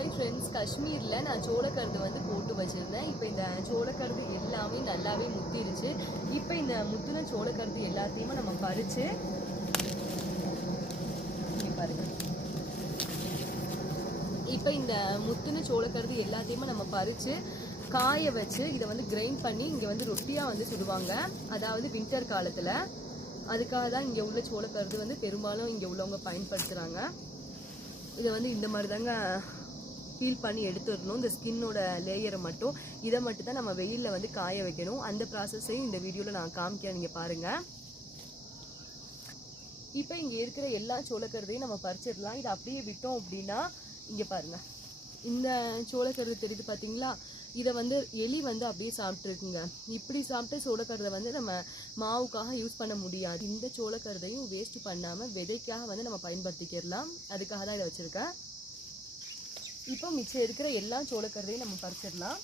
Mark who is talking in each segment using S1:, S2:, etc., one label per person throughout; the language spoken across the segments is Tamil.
S1: ஹாய் ஃப்ரெண்ட்ஸ் காஷ்மீரில் நான் சோளக்கருது வந்து போட்டு வச்சுருந்தேன். இப்போ இந்த சோளக்கருது எல்லாமே நல்லாவே முத்திருச்சு. இப்போ இந்த முத்துன சோளக்கருது எல்லாத்தையுமே நம்ம பறித்து பாருங்க. இப்போ இந்த முத்துன சோளக்கருது எல்லாத்தையுமே நம்ம பறித்து காய வச்சு இதை வந்து கிரைண்ட் பண்ணி இங்கே வந்து ரொட்டியாக வந்து சுடுவாங்க. அதாவது வின்டர் காலத்தில். அதுக்காக தான் இங்கே உள்ள சோளக்கருது வந்து பெரும்பாலும் இங்கே உள்ளவங்க பயன்படுத்துகிறாங்க இதை வந்து இந்த மாதிரி தாங்க பீல் பண்ணி எடுத்துடணும் இந்த ஸ்கின்னோட லேயரை மட்டும். இதை மட்டும் தான் நம்ம வெயிலில் வந்து காய வைக்கணும். அந்த ப்ராசஸையும் இந்த வீடியோவில் நான் காமிக்கிறேன். நீங்கள் பாருங்கள் இப்போ இங்கே இருக்கிற எல்லா சோளக்கருதையும் நம்ம பறிச்சிடலாம். இதை அப்படியே விட்டோம் அப்படின்னா இங்கே பாருங்கள் இந்த சோளக்கருது தெரியுது பார்த்தீங்களா இதை வந்து எலி வந்து அப்படியே சாப்பிட்ருக்குங்க இப்படி சாப்பிட்டு சோளக்கருதை வந்து நம்ம மாவுக்காக யூஸ் பண்ண முடியாது. இந்த சோளக்கருதையும் வேஸ்ட் பண்ணாமல் விதைக்காக வந்து நம்ம பயன்படுத்திக்கிடலாம். அதுக்காக தான் இதை வச்சுருக்கேன். இப்போ மிச்சம் இருக்கிற எல்லா சோளக்கருதையும் நம்ம பறிச்சிடலாம்.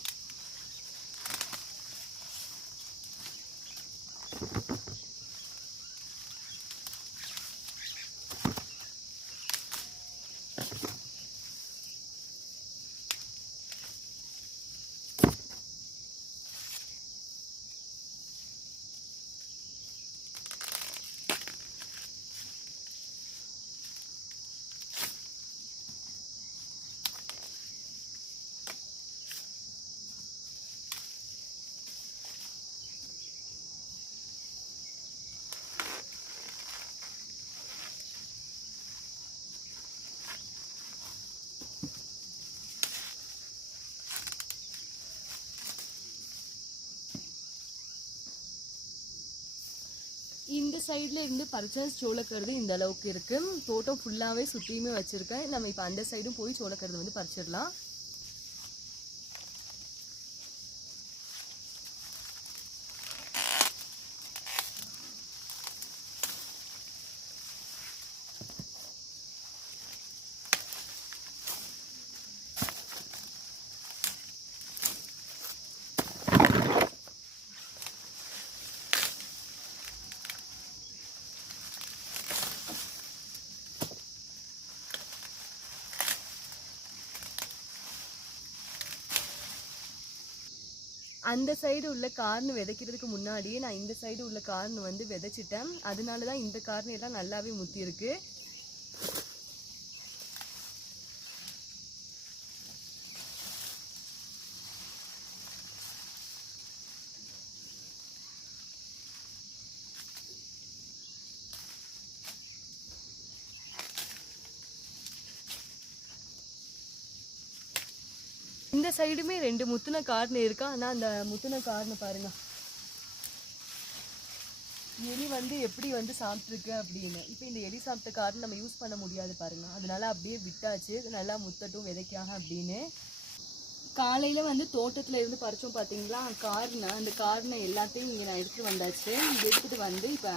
S1: இந்த சைடில் இருந்து பறிச்ச சோளக்கருது இந்த அளவுக்கு இருக்குது தோட்டம் ஃபுல்லாகவே சுற்றியுமே வச்சிருக்கேன். நம்ம இப்போ அந்த சைடும் போய் சோளக்கருது வந்து பறிச்சிடலாம். அந்த சைடு உள்ள கார்னு விதைக்கிறதுக்கு முன்னாடியே நான் இந்த சைடு உள்ள கார்னு வந்து விதைச்சிட்டேன். அதனால தான் இந்த கார்னு எல்லாம் நல்லாவே முத்தி இந்த சைடுமே ரெண்டு முத்துன கார்னு இருக்கா. ஆனால் அந்த முத்துன கார்னு பாருங்க. எலி வந்து எப்படி வந்து சாப்பிட்ருக்கு அப்படின்னு. இப்போ இந்த எலி சாப்பிட்ட கார்னு நம்ம யூஸ் பண்ண முடியாது பாருங்க. அதனால அப்படியே விட்டாச்சு. நல்லா முத்தட்டும் விதைக்காக அப்படின்னு. காலையில் வந்து தோட்டத்தில் இருந்து பறிச்சோம் பார்த்தீங்களா கார்னை அந்த கார்னை எல்லாத்தையும் இங்கே நான் எடுத்துகிட்டு வந்தாச்சு. எடுத்துகிட்டு வந்து இப்போ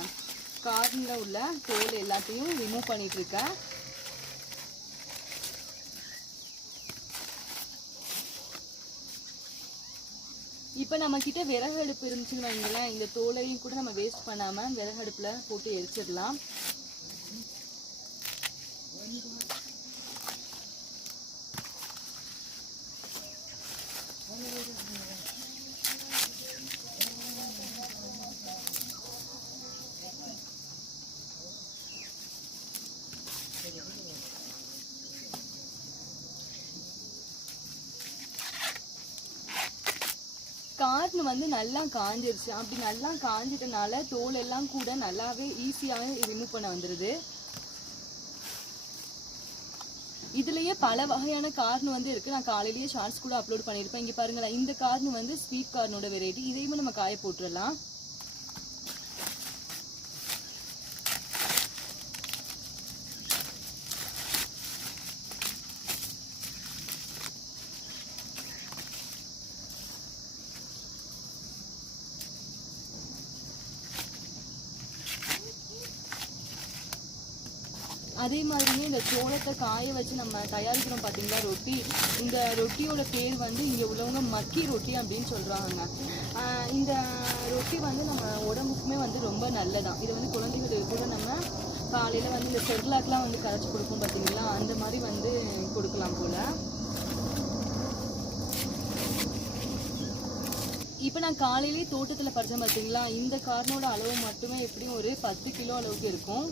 S1: கார்னில் உள்ள தோல் எல்லாத்தையும் ரிமூவ் பண்ணிகிட்ருக்கேன் இப்போ நம்ம கிட்ட விறகு அடுப்பு இருந்துச்சுன்னு வைங்களேன் இந்த தோலையும் கூட நம்ம வேஸ்ட் பண்ணாம விறகு அடுப்பில் போட்டு எரிச்சிடலாம். கார்னு வந்து நல்லா காஞ்சிருச்சு. அப்படி நல்லா காஞ்சிட்டனால தோல் எல்லாம் கூட நல்லாவே ஈஸியாகவே ரிமூவ் பண்ண வந்துடுது இதுலயே பல வகையான கார்னு வந்து இருக்கு. நான் காலையிலேயே ஷார்ட்ஸ் கூட அப்லோட் பண்ணியிருப்பேன். இங்க பாருங்களேன் இந்த கார்னு வந்து ஸ்வீட் கார்னோட வெரைட்டி இதையுமே நம்ம காய போட்டுடலாம் அதே மாதிரியே இந்த சோளத்தை காய வச்சு நம்ம தயாரிக்கிறோம் பார்த்தீங்களா ரொட்டி? இந்த ரொட்டியோட பேர் வந்து இங்கே உள்ளவங்க மக்கி ரொட்டி அப்படின்னு சொல்கிறாங்க இந்த ரொட்டி வந்து நம்ம உடம்புக்குமே வந்து ரொம்ப நல்லதான் இது வந்து குழந்தைகளுக்கு கூட நம்ம காலையில் வந்து இந்த செர்லாக்லாம் வந்து கரைச்சி கொடுப்போம் பார்த்தீங்களா? அந்த மாதிரி வந்து கொடுக்கலாம் போல். இப்போ நான் காலையிலேயே தோட்டத்தில் பறித்தேன் பார்த்தீங்களா? இந்த கார்னோட அளவு மட்டுமே எப்படியும் ஒரு பத்து கிலோ அளவுக்கு இருக்கும்.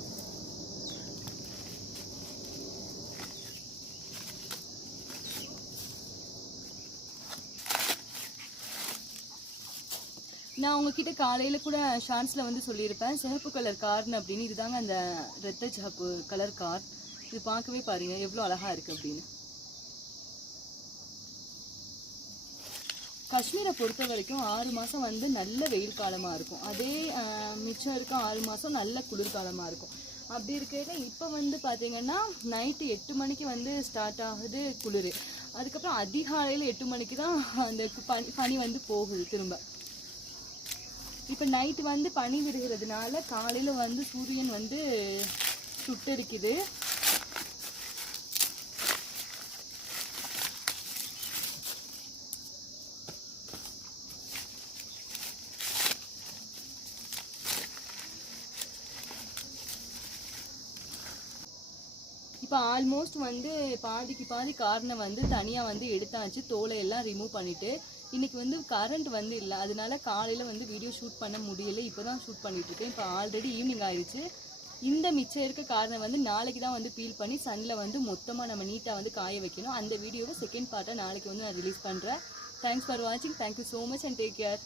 S1: நான் உங்ககிட்ட காலையில் கூட ஷார்ட்ஸில் வந்து சொல்லியிருப்பேன். சிகப்பு கலர் கார்னு அப்படின்னு. இதுதாங்க அந்த ரத்த சிகப்பு கலர் கார் இது பார்க்கவே பாருங்க எவ்வளோ அழகாக இருக்குது அப்படின்னு. காஷ்மீரை பொறுத்த வரைக்கும் ஆறு மாதம் வந்து நல்ல வெயில் காலமாக இருக்கும். அதே மிச்சம் இருக்க ஆறு மாதம் நல்ல குளிர்காலமாக இருக்கும். அப்படி இருக்கையில இப்போ வந்து பார்த்தீங்கன்னா நைட்டு எட்டு மணிக்கு வந்து ஸ்டார்ட் ஆகுது குளிர். அதுக்கப்புறம் அதிகாலையில் எட்டு மணிக்கு தான் அந்த பனி பனி வந்து போகுது திரும்ப. இப்போ நைட்டு வந்து பனி விடுகிறதுனால காலையில் வந்து சூரியன் வந்து சுட்டெடுக்குது இப்போ ஆல்மோஸ்ட் வந்து பாதிக்கு பாதி காரணம் வந்து தனியாக வந்து எடுத்தாச்சு. தோலை எல்லாம் ரிமூவ் பண்ணிட்டு இன்னைக்கு வந்து கரண்ட் வந்து இல்லை. அதனால காலையில் வந்து வீடியோ ஷூட் பண்ண முடியல. இப்போ தான் ஷூட் பண்ணிட்டு இருக்கேன். இப்போ ஆல்ரெடி ஈவினிங் ஆயிடுச்சு இந்த மிச்சம் இருக்க காரணம் வந்து நாளைக்கு தான் வந்து பீல் பண்ணி சன்னில் வந்து மொத்தமாக நம்ம நீட்டாக வந்து காய வைக்கணும். அந்த வீடியோவை செகண்ட் பார்ட்டாக நாளைக்கு வந்து நான் ரிலீஸ் பண்ணுறேன் தேங்க்ஸ் ஃபார் வாட்சிங் thank you so much and take care